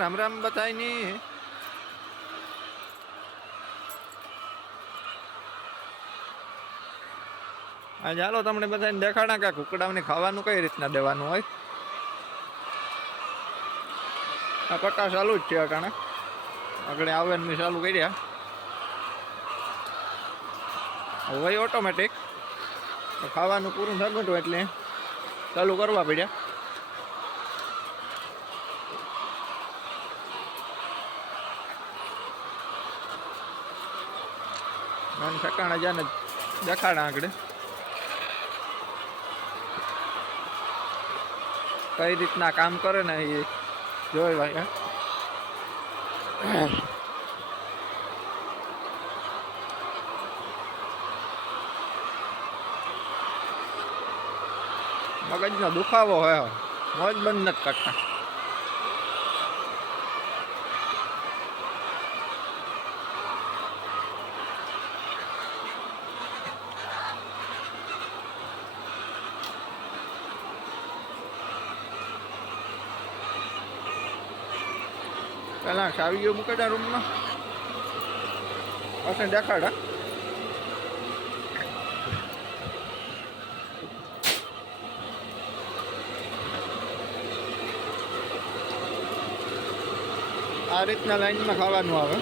રામ રામ બતાય ની આજે હાલો તમને બધાને દેખાડા કે કુકડાઓને ખાવાનું કઈ રીતના દેવાનું હોય. આ પટ્ટા ચાલુ જ છે અટાણે આગળ આવે મેં ચાલુ કર્યા હોય ઓટોમેટિક ખાવાનું પૂરું થતું હતું એટલે ચાલુ કરવા પડ્યા. મને ઠેકાણા જાને દેખાડા આગળ કઈ રીતના કામ કરે ને એ જોઈ ભાઈ. મગજનો દુખાવો હોય મોજ બંધ નથી કરતા. પેલા ચાવીઓ મૂકેલા રૂમમાં પછી દેખાડા. આ રીતના લાઈનમાં ખાવાનું આવે.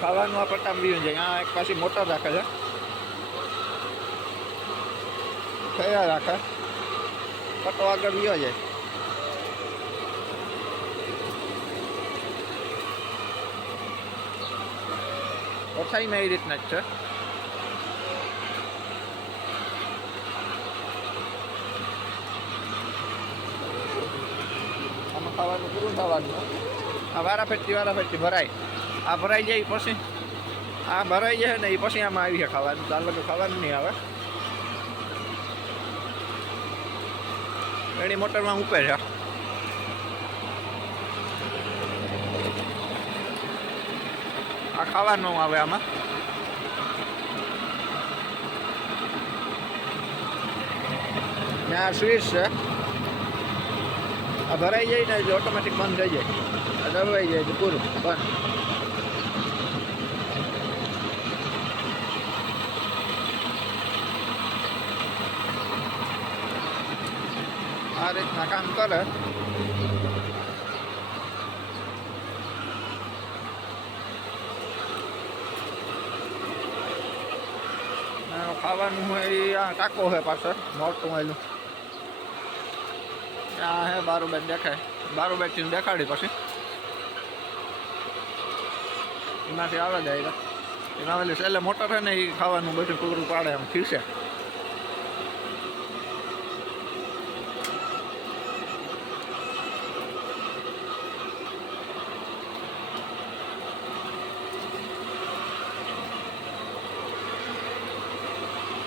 ખાવાનું આ પટ્ટા બીજું જાય. આ એક પાછી મોટર રાખે છે થયા રાખે પટ્ટો આગળ ગયો જાય. ઓછાઈમાં એ રીતના જ છે. આમાં ખાવાનું પૂરું થવાનું. આ વારાફેરથી ભરાય. આ ભરાઈ જાય પછી આ ભરાઈ જાય ને એ પછી આમાં આવી છે ખાવાનું. ચાર વાગે ખાવાનું નહીં આવે. એની મોટરમાં ઉપે છે. આ ખાવાનું આવે આમાં. ત્યાં સ્વીચ છે. આ ભરાઈ જાય ને ઓટોમેટિક બંધ થઈ જાય. આ દબાઈ જાય પૂરું બંધ. આ રીતના કામ કરે. ખાવાનું હોય આ ટાંકો છે પાછળ મોટું આવેલું. ત્યાં હે બારોબાર દેખાય. બારોબારથી દેખાડી પછી એમાંથી આવે જાય. એના પેલી છેલ્લે મોટર છે ને એ ખાવાનું બધું પૂરું પાડે એમ ખીસે.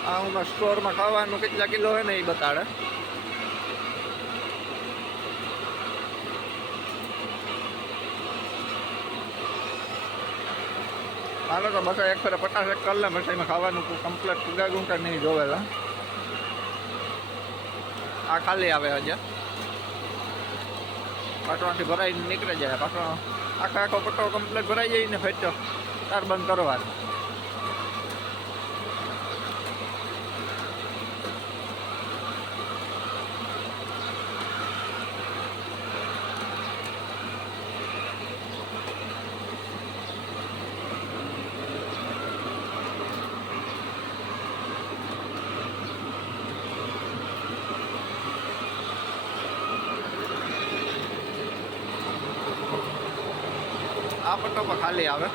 આ હું સ્ટોરમાં ખાવાનું કેટલા કિલો હોય ને એ બતાડે. હાલો તો બસો એક ફરે 50 એક કલાક પછી એમાં ખાવાનું કમ્પ્લીટ પુગાગું કે નહીં જોવેલા. આ ખાલી આવે હજી પાટોથી ભરાઈને નીકળી જાય. પાછો આખો પટ્ટો કમ્પ્લીટ ભરાઈ જાય ને ફેંચો તાર બંધ કરવાનું. આ પટ્ટો પર ખાલી આવે.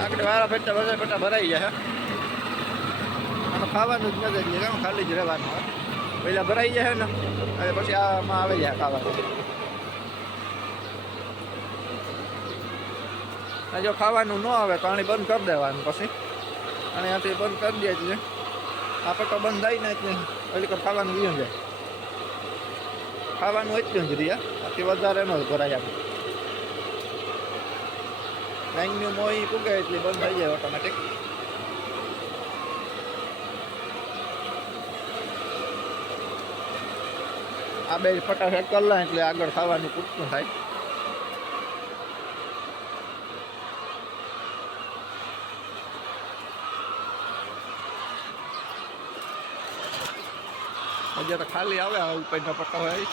આગળ વાળા ફેરતા બધા પટ્ટા ભરાઈ જાય. આમાં ખાવાનું જ મજા જ નહીં. ખાલી જ રહેવાનું હોય. પહેલાં ભરાઈ જાય ને અને પછી આમાં આવી જાય ખાવાનું. જો ખાવાનું ન આવે તો આને બંધ કરી દેવાનું. પછી અને ત્યાંથી બંધ કરી દે એટલે આ પટ્ટો બંધ થાય ને એટલે ઓલી કર ખાવાનું વીયું જાય. ખાવાનું એટલું જ રહ્યા. આથી વધારે ન ભરાય. આપણે લાઈનનું મોઈ પૂગે એટલે બંધ થઈ જાય ઓટોમેટિક. આ બે ફટાફટ કરી લે એટલે આગળ ખાવાનું પૂરતું થાય. હજી તો ખાલી આવે ઉપરનો પટ્ટો હોય.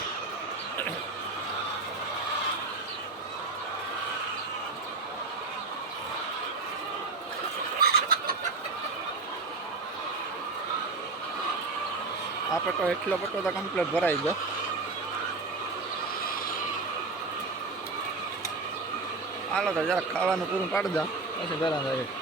આ પટ્ટો એટલો પટ્ટો તો કમ્પ્લીટ ભરાઈ ગયો. હાલો તો જરાક ખાવાનું પૂરું પાડી દો પછી ભરા જાય.